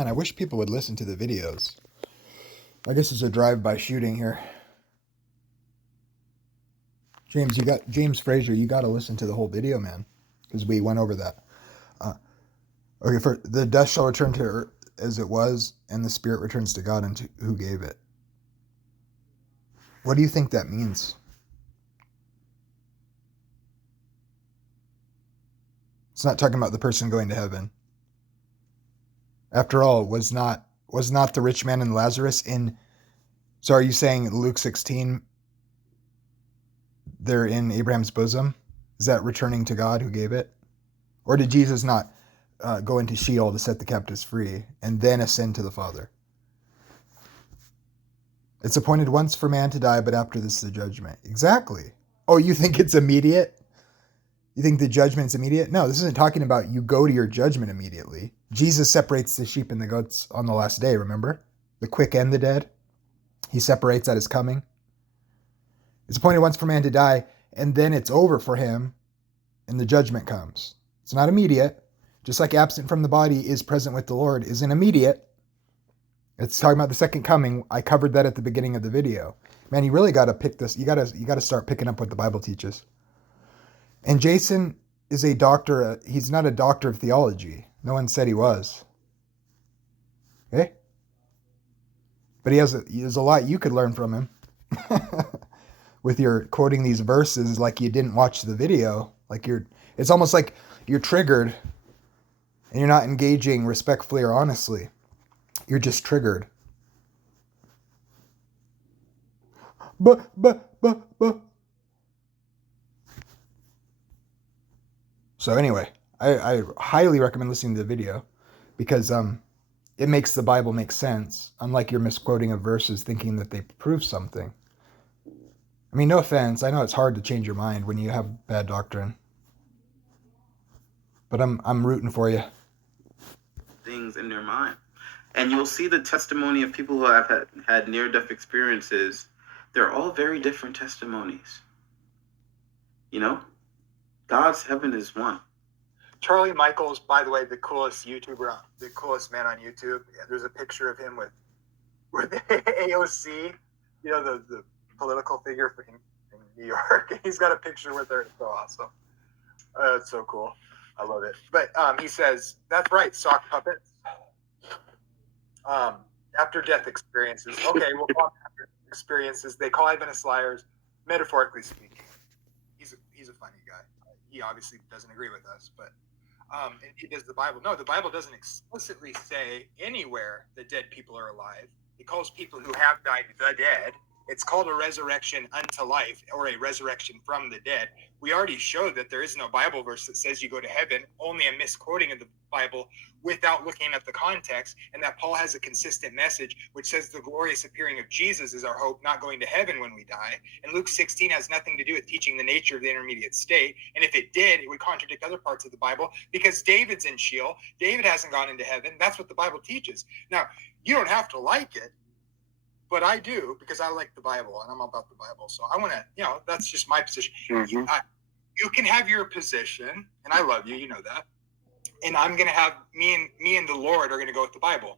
And I wish people would listen to the videos. I guess it's a drive-by shooting here. James Frazier, you got to listen to the whole video, man, because we went over that. Okay, for the dust shall return to earth as it was, and the spirit returns to God and to who gave it. What do you think that means? It's not talking about the person going to heaven. After all, was not the rich man and Lazarus in? So are you saying Luke 16? They're in Abraham's bosom. Is that returning to God who gave it, or did Jesus not go into Sheol to set the captives free and then ascend to the Father? It's appointed once for man to die, but after this the judgment. Exactly. Oh, you think it's immediate? You think the judgment's immediate? No, this isn't talking about you go to your judgment immediately. Jesus separates the sheep and the goats on the last day, remember? The quick and the dead. He separates at his coming. It's appointed once for man to die, and then it's over for him, and the judgment comes. It's not immediate. Just like absent from the body is present with the Lord isn't immediate. It's talking about the second coming. I covered that at the beginning of the video. Man, you really got to pick this. You got to start picking up what the Bible teaches. And Jason is a doctor. He's not a doctor of theology. No one said he was. Okay? But he has a lot you could learn from him. With your quoting these verses like you didn't watch the video. It's almost like you're triggered and you're not engaging respectfully or honestly. You're just triggered. But. So anyway, I highly recommend listening to the video because it makes the Bible make sense, unlike your misquoting of verses thinking that they prove something. I mean, no offense. I know it's hard to change your mind when you have bad doctrine. But I'm rooting for you. Things in their mind. And you'll see the testimony of people who have had near-death experiences. They're all very different testimonies. You know? God's heaven is one. Charlie Michaels, by the way, the coolest YouTuber, the coolest man on YouTube. There's a picture of him with AOC, you know, the political figure in New York. He's got a picture with her. It's so awesome. It's so cool. I love it. But he says, that's right, sock puppets. After death experiences. Okay, we'll call them after experiences. They call Adventist liars, metaphorically speaking. He's a funny guy. He obviously doesn't agree with us, but he does the Bible. No, the Bible doesn't explicitly say anywhere that dead people are alive. It calls people who have died the dead. It's called a resurrection unto life, or a resurrection from the dead. We already showed that there is no Bible verse that says you go to heaven, only a misquoting of the Bible without looking at the context, and that Paul has a consistent message which says the glorious appearing of Jesus is our hope, not going to heaven when we die. And Luke 16 has nothing to do with teaching the nature of the intermediate state, and if it did, it would contradict other parts of the Bible, because David's in Sheol. David hasn't gone into heaven. That's what the Bible teaches. Now, you don't have to like it, but I do, because I like the Bible and I'm about the Bible. So I want to, that's just my position. Mm-hmm. You can have your position, and I love you, you know that. And I'm going to have me and the Lord are going to go with the Bible.